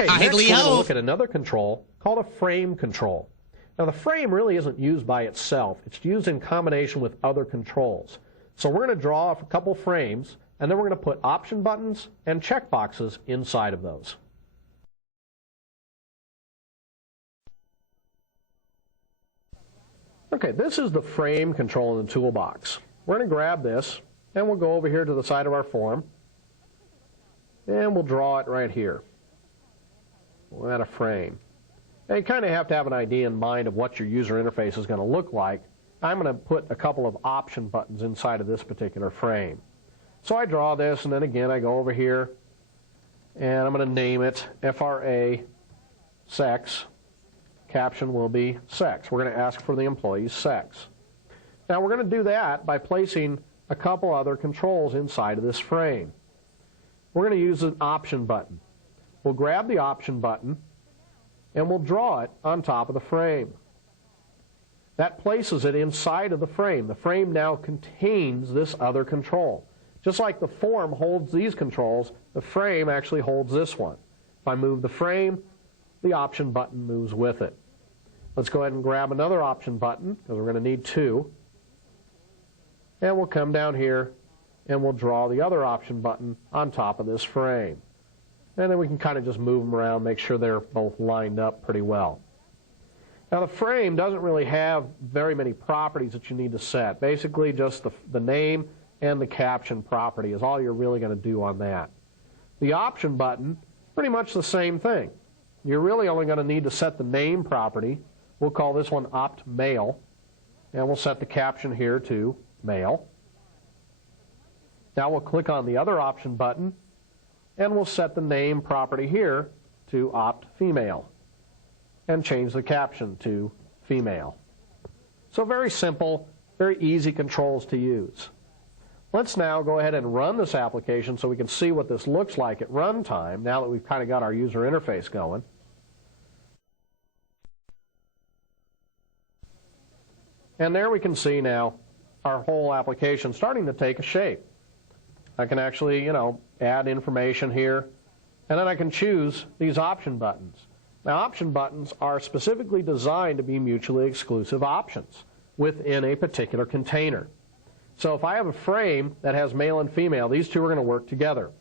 Okay, next we're going to look at another control called a frame control. Now the frame really isn't used by itself. It's used in combination with other controls. So we're going to draw a couple frames, and then we're going to put option buttons and check boxes inside of those. Okay, this is the frame control in the toolbox. We're going to grab this, and we'll go over here to the side of our form, and we'll draw it right here. We'll add a frame. Now you kind of have to have an idea in mind of what your user interface is going to look like. I'm going to put a couple of option buttons inside of this particular frame. So I draw this, and then again I go over here, and I'm going to name it FRA sex. Caption will be sex. We're going to ask for the employee's sex. Now we're going to do that by placing a couple other controls inside of this frame. We're going to use an option button. We'll grab the option button and we'll draw it on top of the frame. That places it inside of the frame. The frame now contains this other control. Just like the form holds these controls, the frame actually holds this one. If I move the frame, the option button moves with it. Let's go ahead and grab another option button, because we're going to need two. And we'll come down here and we'll draw the other option button on top of this frame. And then we can kind of just move them around, make sure they're both lined up pretty well. Now the frame doesn't really have very many properties that you need to set. Basically just the name and the caption property is all you're really going to do on that. The option button, pretty much the same thing. You're really only going to need to set the name property. We'll call this one opt mail, and we'll set the caption here to mail. Now we'll click on the other option button, and we'll set the name property here to opt female, and change the caption to female. So very simple, very easy controls to use. Let's now go ahead and run this application so we can see what this looks like at runtime now that we've kind of got our user interface going. And there we can see now our whole application starting to take a shape. I can actually, add information here, and then I can choose these option buttons. Now, option buttons are specifically designed to be mutually exclusive options within a particular container. So if I have a frame that has male and female, these two are going to work together.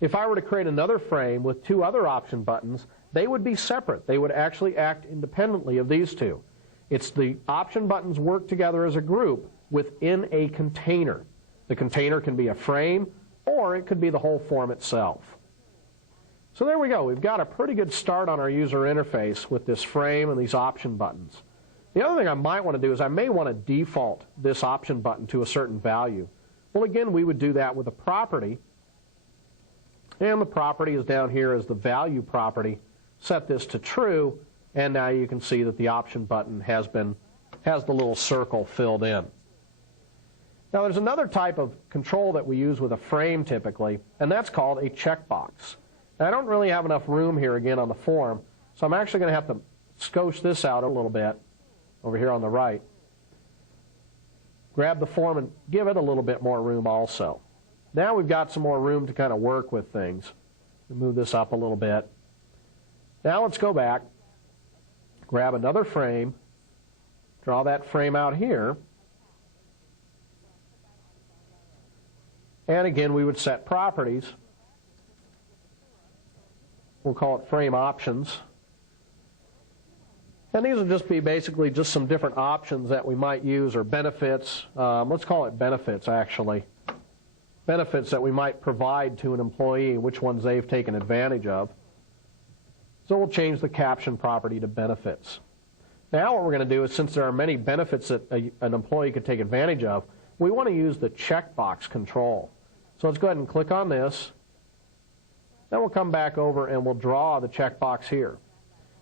If I were to create another frame with two other option buttons, they would be separate. They would actually act independently of these two. It's the option buttons work together as a group within a container. The container can be a frame, or it could be the whole form itself. So there we go. We've got a pretty good start on our user interface with this frame and these option buttons. The other thing I might want to do is I may want to default this option button to a certain value. Well, again, we would do that with a property. And the property is down here as the value property. Set this to true, and now you can see that the option button has the little circle filled in. Now there's another type of control that we use with a frame typically, and that's called a checkbox. Now, I don't really have enough room here again on the form, so I'm actually going to have to scosh this out a little bit over here on the right. Grab the form and give it a little bit more room also. Now we've got some more room to kind of work with things. Move this up a little bit. Now let's go back, grab another frame, draw that frame out here, and again we would set properties. We'll call it frame options. And these will just be basically just some different options that we might use, or benefits. Let's call it benefits actually. Benefits that we might provide to an employee, which ones they've taken advantage of. So we'll change the caption property to benefits. Now what we're going to do is, since there are many benefits that an employee could take advantage of, we want to use the checkbox control. So let's go ahead and click on this. Then we'll come back over and we'll draw the checkbox here.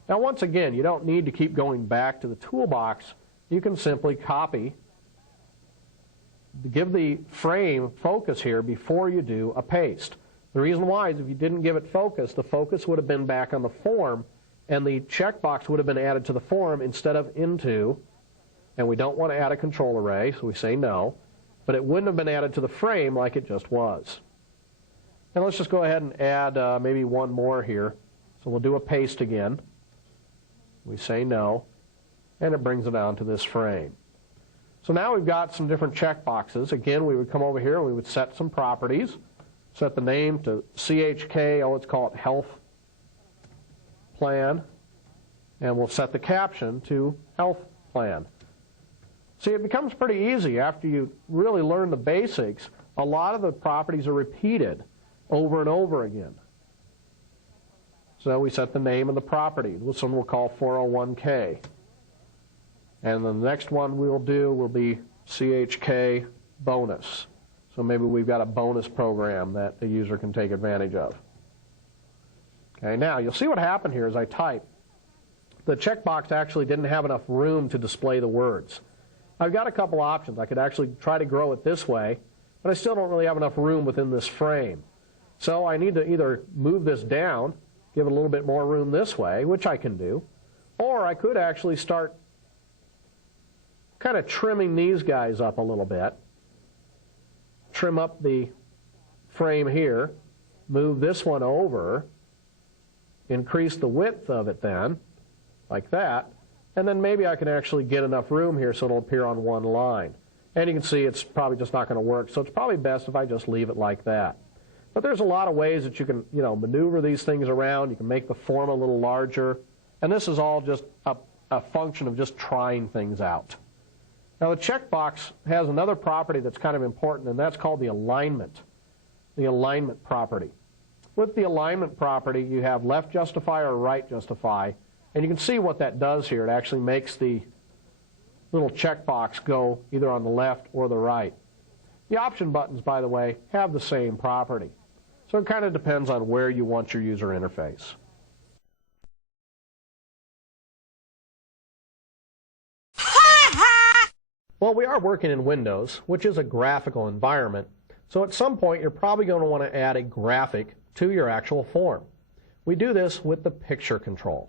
Now once again, you don't need to keep going back to the toolbox. You can simply copy, give the frame focus here before you do a paste. The reason why is if you didn't give it focus, the focus would have been back on the form, and the checkbox would have been added to the form instead of into, and we don't want to add a control array, so we say no, but it wouldn't have been added to the frame like it just was. And let's just go ahead and add maybe one more here. So we'll do a paste again. We say no, and it brings it down to this frame. So now we've got some different check boxes. Again, we would come over here and we would set some properties. Set the name to CHK, let's call it Health Plan, and we'll set the caption to Health Plan. See, it becomes pretty easy after you really learn the basics. A lot of the properties are repeated over and over again. So we set the name of the property. This one we'll call 401K. And the next one we'll do will be CHK Bonus. So maybe we've got a bonus program that the user can take advantage of. Okay, now you'll see what happened here as I type. The checkbox actually didn't have enough room to display the words. I've got a couple options. I could actually try to grow it this way, but I still don't really have enough room within this frame. So I need to either move this down, give it a little bit more room this way, which I can do, or I could actually start kind of trimming these guys up a little bit. Trim up the frame here, move this one over, increase the width of it then, like that, and then maybe I can actually get enough room here so it'll appear on one line. And you can see it's probably just not going to work, so it's probably best if I just leave it like that. But there's a lot of ways that you can, maneuver these things around. You can make the form a little larger, and this is all just a function of just trying things out. Now the checkbox has another property that's kind of important, and that's called the alignment property. With the alignment property, you have left justify or right justify, and you can see what that does here. It actually makes the little checkbox go either on the left or the right. The option buttons, by the way, have the same property. So it kind of depends on where you want your user interface. Well, we are working in Windows, which is a graphical environment, so at some point you're probably going to want to add a graphic to your actual form. We do this with the picture control.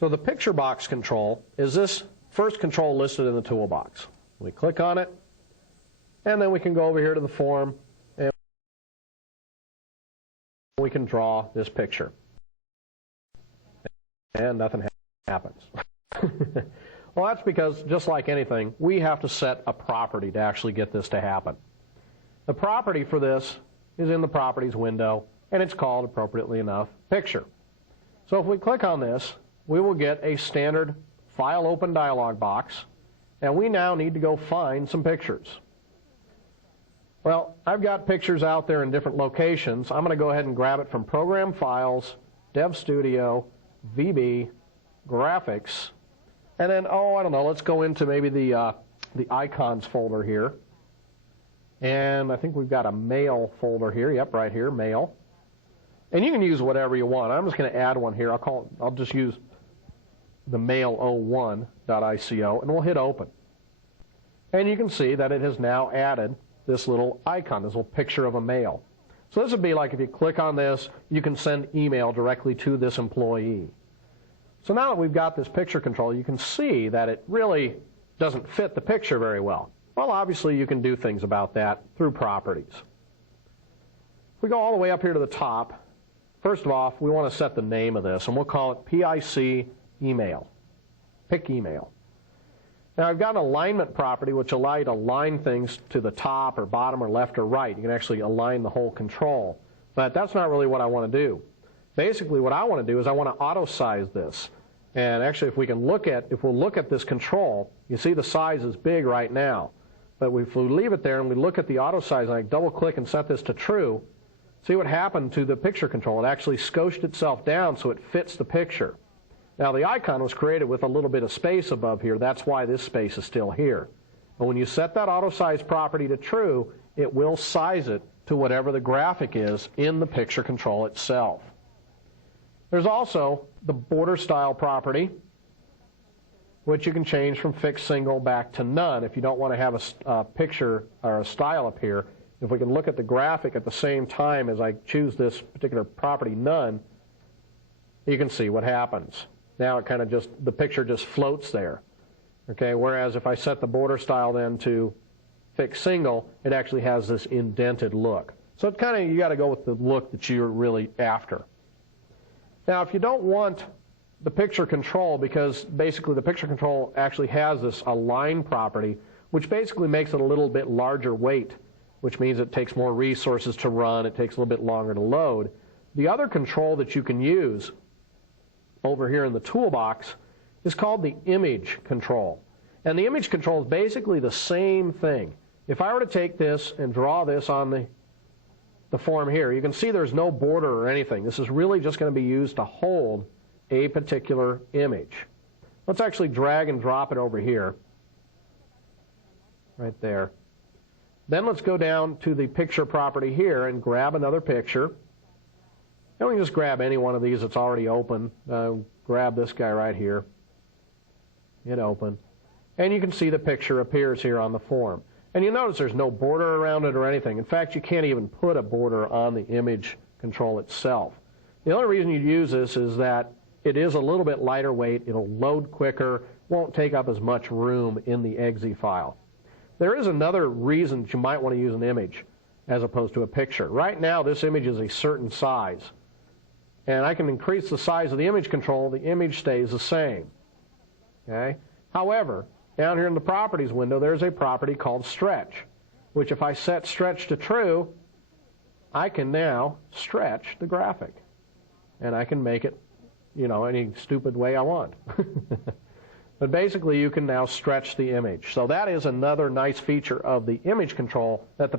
So the picture box control is this first control listed in the toolbox. We click on it, and then we can go over here to the form, and we can draw this picture. And nothing happens. Well, that's because, just like anything, we have to set a property to actually get this to happen. The property for this is in the Properties window, and it's called, appropriately enough, Picture. So if we click on this, we will get a standard File Open dialog box, and we now need to go find some pictures. Well, I've got pictures out there in different locations. I'm going to go ahead and grab it from Program Files, Dev Studio, VB, Graphics, and then, I don't know, let's go into maybe the Icons folder here. And I think we've got a Mail folder here. Yep, right here, Mail. And you can use whatever you want. I'm just going to add one here. I'll just use the mail01.ico, and we'll hit Open. And you can see that it has now added this little icon, this little picture of a mail. So this would be like if you click on this, you can send email directly to this employee. So now that we've got this picture control, you can see that it really doesn't fit the picture very well. Well, obviously you can do things about that through properties. If we go all the way up here to the top, first of all, we want to set the name of this, and we'll call it PIC email, pick email. Now I've got an alignment property which allows you to align things to the top or bottom or left or right. You can actually align the whole control, but that's not really what I want to do. Basically what I want to do is I want to auto size this. And actually if we'll look at this control, you see the size is big right now. But if we leave it there and we look at the auto size, and I double click and set this to true, see what happened to the picture control. It actually scoshed itself down so it fits the picture. Now the icon was created with a little bit of space above here. That's why this space is still here. But when you set that auto size property to true, it will size it to whatever the graphic is in the picture control itself. There's also the border style property, which you can change from fixed single back to none if you don't want to have a picture or a style up here. If we can look at the graphic at the same time as I choose this particular property, none, you can see what happens. Now it kind of the picture just floats there. Okay, whereas if I set the border style then to fixed single, it actually has this indented look. So it kind of, you got to go with the look that you're really after. Now, if you don't want the picture control, because basically the picture control actually has this align property, which basically makes it a little bit larger weight, which means it takes more resources to run, it takes a little bit longer to load. The other control that you can use over here in the toolbox is called the image control. And the image control is basically the same thing. If I were to take this and draw this on the form here, you can see there's no border or anything. This is really just going to be used to hold a particular image. Let's actually drag and drop it over here, right there. Then let's go down to the picture property here and grab another picture. And we can just grab any one of these that's already open. Grab this guy right here. Hit open. And you can see the picture appears here on the form. And you notice there's no border around it or anything. In fact, you can't even put a border on the image control itself. The only reason you'd use this is that it is a little bit lighter weight. It'll load quicker, won't take up as much room in the exe file. There is another reason that you might want to use an image as opposed to a picture. Right now, this image is a certain size. And I can increase the size of the image control. The image stays the same. Okay? However, down here in the Properties window, there's a property called Stretch, which if I set Stretch to true, I can now stretch the graphic. And I can make it, you know, any stupid way I want. But basically, you can now stretch the image. So that is another nice feature of the image control that the